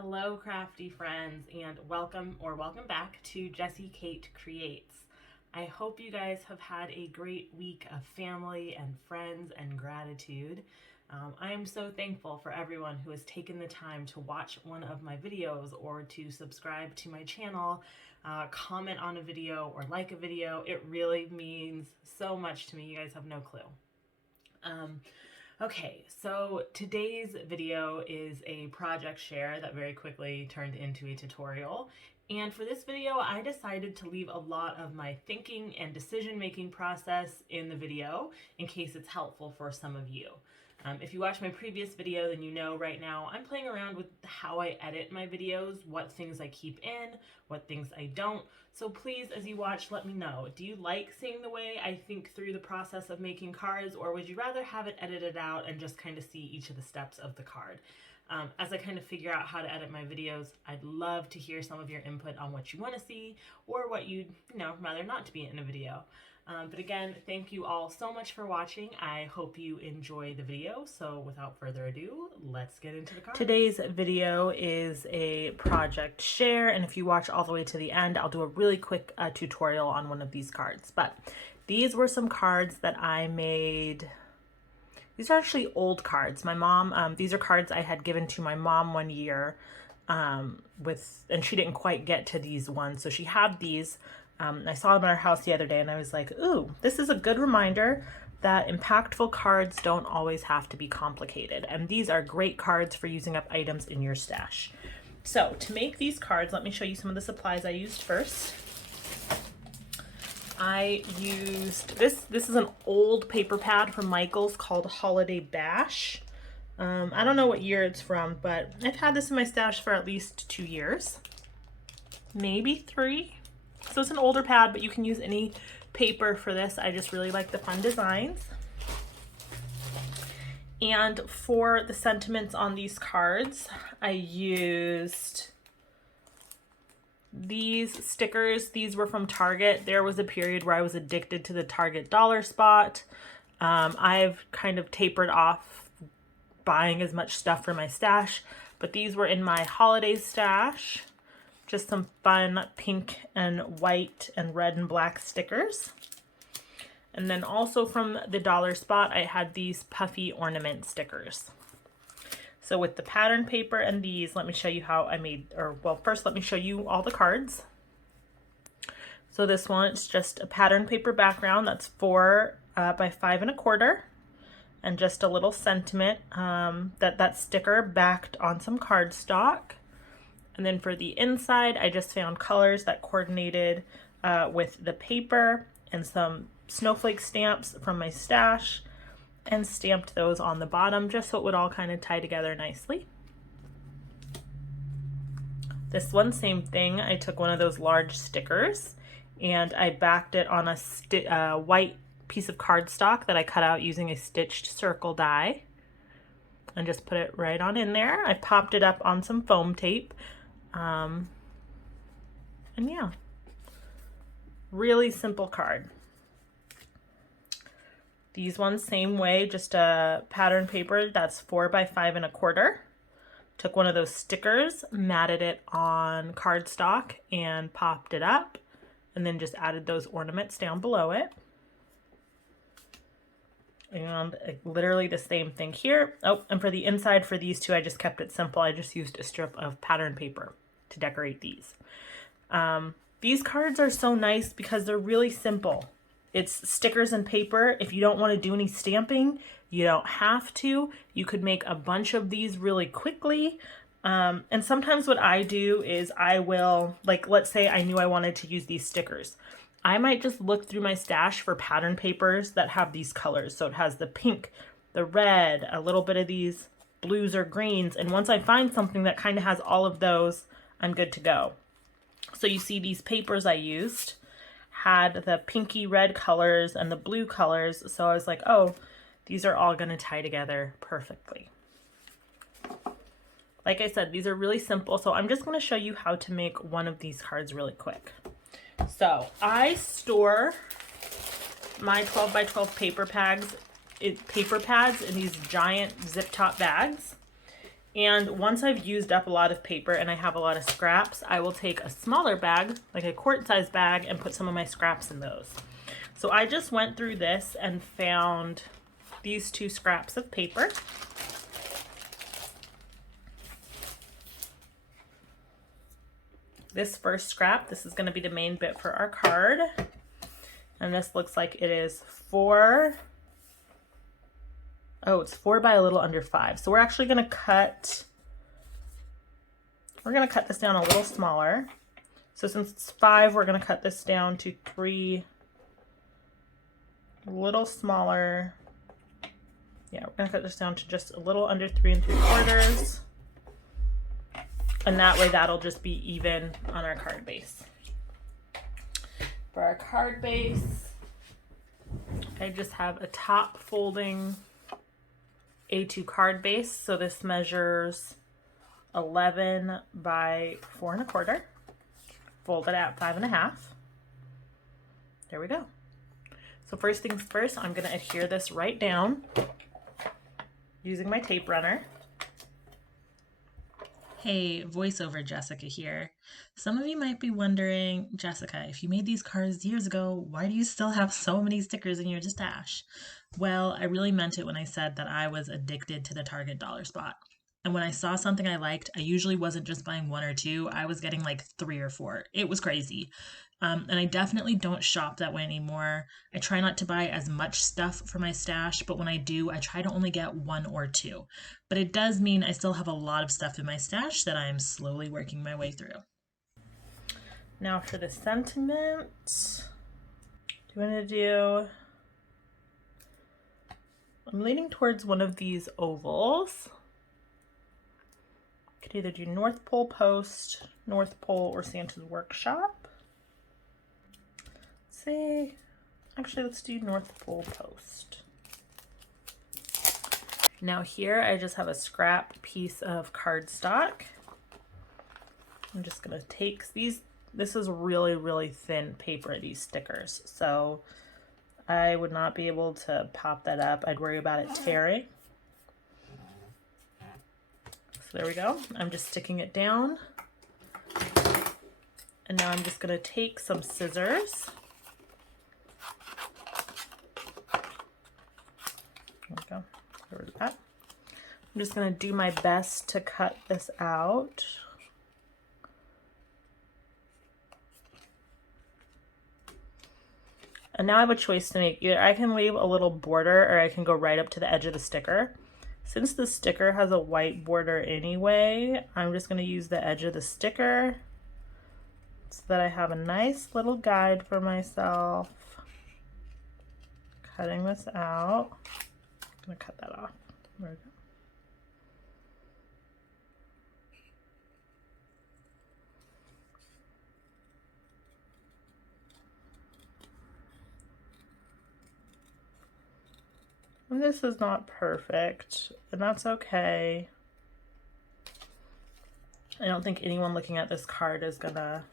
Hello crafty friends, and welcome back to Jessie Kate Creates. I hope you guys have had a great week of family and friends and gratitude. I am so thankful for everyone who has taken the time to watch one of my videos or to subscribe to my channel, comment on a video or like a video. It really means so much to me. You guys have no clue. Okay, so today's video is a project share that very quickly turned into a tutorial. And for this video, I decided to leave a lot of my thinking and decision-making process in the video in case it's helpful for some of you. If you watched my previous video, then you know right now I'm playing around with how I edit my videos, what things I keep in, what things I don't. So please, as you watch, let me know. Do you like seeing the way I think through the process of making cards, or would you rather have it edited out and just kind of see each of the steps of the card? As I kind of figure out how to edit my videos, I'd love to hear some of your input on what you want to see or what you'd, rather not to be in a video. But again, thank you all so much for watching. I hope you enjoy the video. So without further ado, let's get into the card. Today's video is a project share, and if you watch all the way to the end, I'll do a really quick tutorial on one of these cards. But these were some cards that I made. These are actually old cards. My mom, these are cards I had given to my mom one year and she didn't quite get to these ones. So she had these. I saw them at our house the other day and I was like, ooh, this is a good reminder that impactful cards don't always have to be complicated. And these are great cards for using up items in your stash. So to make these cards, let me show you some of the supplies I used first. I used, this is an old paper pad from Michael's called Holiday Bash. I don't know what year it's from, but I've had this in my stash for at least 2 years, maybe 3. So it's an older pad, but you can use any paper for this. I just really like the fun designs. And for the sentiments on these cards, I used these stickers. These were from Target. There was a period where I was addicted to the Target dollar spot. I've kind of tapered off buying as much stuff for my stash, but these were in my holiday stash. Just some fun pink and white and red and black stickers. And then also from the dollar spot, I had these puffy ornament stickers. So with the pattern paper and these, let me show you how I made, first let me show you all the cards. So this one, it's just a pattern paper background that's 4 by 5 1/4, and just a little sentiment that sticker backed on some cardstock. And then for the inside, I just found colors that coordinated with the paper and some snowflake stamps from my stash and stamped those on the bottom just so it would all kind of tie together nicely. This one, same thing. I took one of those large stickers and I backed it on a white piece of cardstock that I cut out using a stitched circle die and just put it right on in there. I popped it up on some foam tape. And yeah, really simple card. These ones, same way, just a pattern paper that's 4 by 5 1/4. Took one of those stickers, matted it on cardstock and popped it up, and then just added those ornaments down below it. And literally the same thing here. Oh, and for the inside for these two, I just kept it simple. I just used a strip of pattern paper to decorate these. These cards are so nice because they're really simple. It's stickers and paper. If you don't want to do any stamping, you don't have to. You could make a bunch of these really quickly. And sometimes what I do is I will, let's say I knew I wanted to use these stickers. I might just look through my stash for pattern papers that have these colors. So it has the pink, the red, a little bit of these blues or greens. And once I find something that kind of has all of those, I'm good to go. So you see these papers I used had the pinky red colors and the blue colors. So I was like, oh, these are all going to tie together perfectly. Like I said, these are really simple. So I'm just going to show you how to make one of these cards really quick. So I store my 12 by 12 paper pads in these giant zip top bags. And once I've used up a lot of paper and I have a lot of scraps, I will take a smaller bag, like a quart-sized bag, and put some of my scraps in those. So I just went through this and found these 2 scraps of paper. This first scrap, this is going to be the main bit for our card. And this looks like it is 4. Oh, it's 4 by a little under 5. So we're actually going to cut this down a little smaller. So since it's 5, we're going to cut this down to 3, a little smaller. Yeah, we're going to cut this down to just a little under 3 3/4. And that way that'll just be even on our card base. For our card base, I just have a top folding A2 card base. So this measures 11 by 4 1/4. Fold it at 5 1/2. There we go. So first things first, I'm going to adhere this right down using my tape runner. Hey, voiceover Jessica here. Some of you might be wondering, Jessica, if you made these cards years ago, why do you still have so many stickers in your stash? Well, I really meant it when I said that I was addicted to the Target dollar spot. And when I saw something I liked, I usually wasn't just buying 1 or 2, I was getting like 3 or 4. It was crazy. And I definitely don't shop that way anymore. I try not to buy as much stuff for my stash, but when I do, I try to only get 1 or 2. But it does mean I still have a lot of stuff in my stash that I'm slowly working my way through. Now for the sentiment, do you want to do, I'm leaning towards one of these ovals. Could either do North Pole Post, North Pole, or Santa's Workshop. Let's see, actually let's do North Pole Post. Now here I just have a scrap piece of cardstock. I'm just gonna take these, this is really, really thin paper, these stickers. So I would not be able to pop that up. I'd worry about it tearing. So there we go. I'm just sticking it down. And now I'm just gonna take some scissors. There we go. Get rid of that. I'm just gonna do my best to cut this out. And now I have a choice to make. Either I can leave a little border or I can go right up to the edge of the sticker. Since the sticker has a white border anyway, I'm just going to use the edge of the sticker so that I have a nice little guide for myself. Cutting this out. I'm going to cut that off. There we go. And this is not perfect, and that's okay. I don't think anyone looking at this card is gonna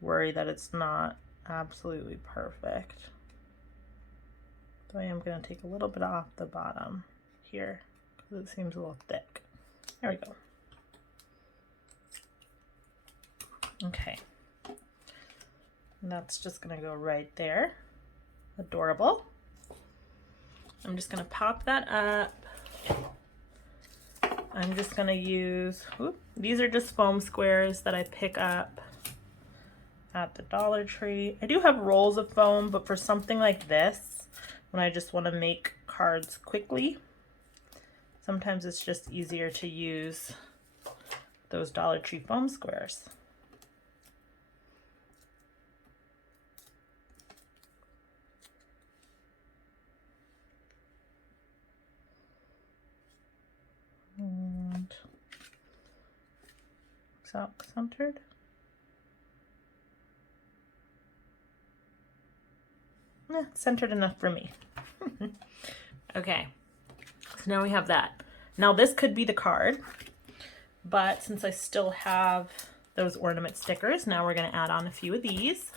worry that it's not absolutely perfect. So I am gonna take a little bit off the bottom here because it seems a little thick. There we go. Okay. And that's just gonna go right there. Adorable. I'm just gonna pop that up. I'm just gonna use, these are just foam squares that I pick up at the Dollar Tree. I do have rolls of foam, but for something like this, when I just wanna make cards quickly, sometimes it's just easier to use those Dollar Tree foam squares. And is that centered? Centered enough for me. Okay, so now we have that. Now this could be the card, but since I still have those ornament stickers, now we're going to add on a few of these.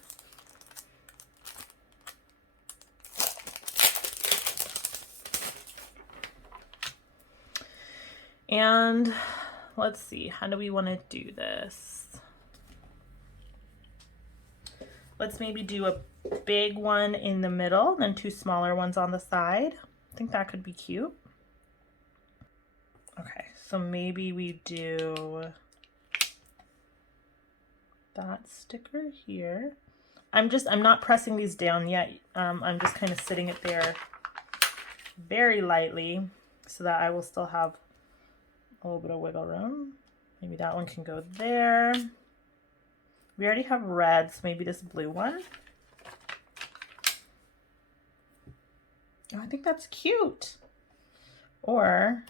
And let's see, how do we want to do this? Let's maybe do a big one in the middle, then 2 smaller ones on the side. I think that could be cute. Okay, so maybe we do that sticker here. I'm not pressing these down yet. I'm just kind of sitting it there very lightly so that I will still have a little bit of wiggle room. Maybe that one can go there. We already have red, so maybe this blue one. Oh, I think that's cute. Or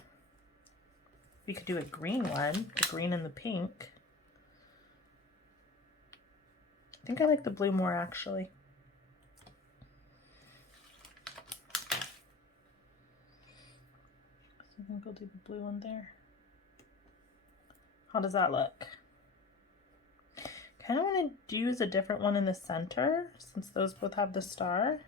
we could do a green one, the green and the pink. I think I like the blue more actually. So I think we'll do the blue one there. How does that look? Kind of want to use a different one in the center since those both have the star.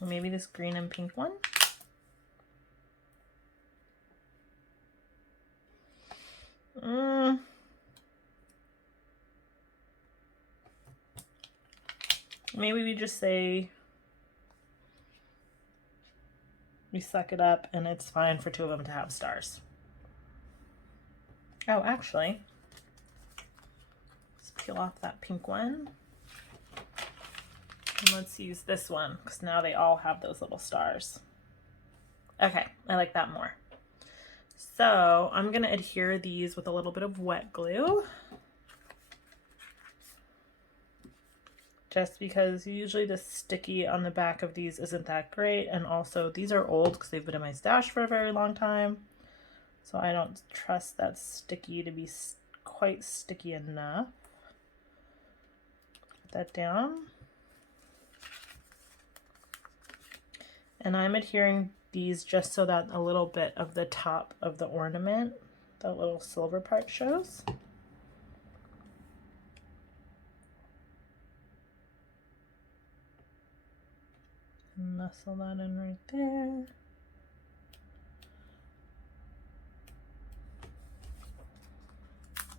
Maybe this green and pink one. Maybe we just say we suck it up and it's fine for 2 of them to have stars. Oh, actually, let's peel off that pink one. And let's use this one because now they all have those little stars. Okay, I like that more. So I'm gonna adhere these with a little bit of wet glue. Just because usually the sticky on the back of these isn't that great. And also these are old because they've been in my stash for a very long time. So I don't trust that sticky to be quite sticky enough. Put that down. And I'm adhering these just so that a little bit of the top of the ornament, the little silver part shows. Nestle that in right there.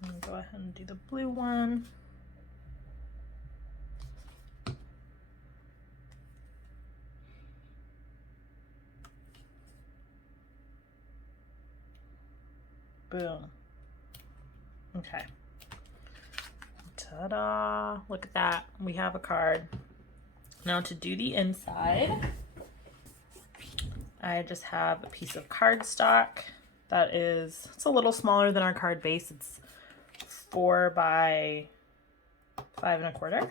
I'm gonna go ahead and do the blue one. Boom. Okay. Ta-da! Look at that. We have a card. Now to do the inside, I just have a piece of cardstock that is, it's a little smaller than our card base. It's 4 by 5 1/4.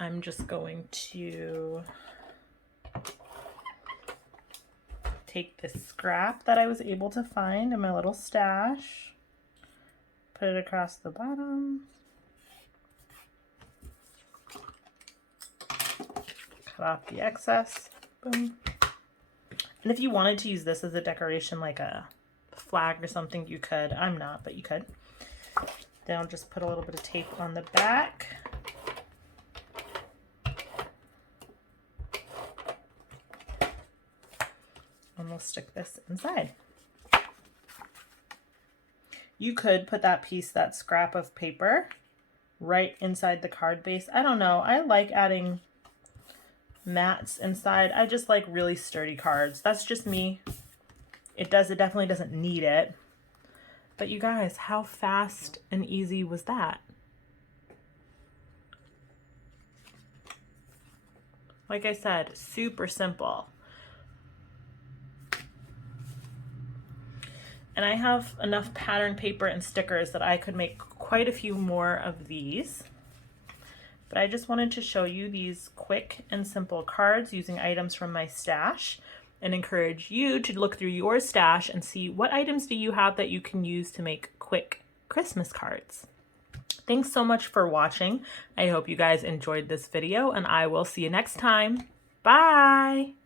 I'm just going to take this scrap that I was able to find in my little stash, put it across the bottom, cut off the excess, boom. And if you wanted to use this as a decoration, like a flag or something, you could. I'm not, but you could. Then I'll just put a little bit of tape on the back. And we'll stick this inside. You could put that piece, that scrap of paper, right inside the card base. I don't know. I like adding mats inside. I just like really sturdy cards. That's just me. It definitely doesn't need it. But you guys, how fast and easy was that? Like I said, super simple. And I have enough pattern paper and stickers that I could make quite a few more of these. But I just wanted to show you these quick and simple cards using items from my stash and encourage you to look through your stash and see what items do you have that you can use to make quick Christmas cards. Thanks so much for watching. I hope you guys enjoyed this video and I will see you next time. Bye!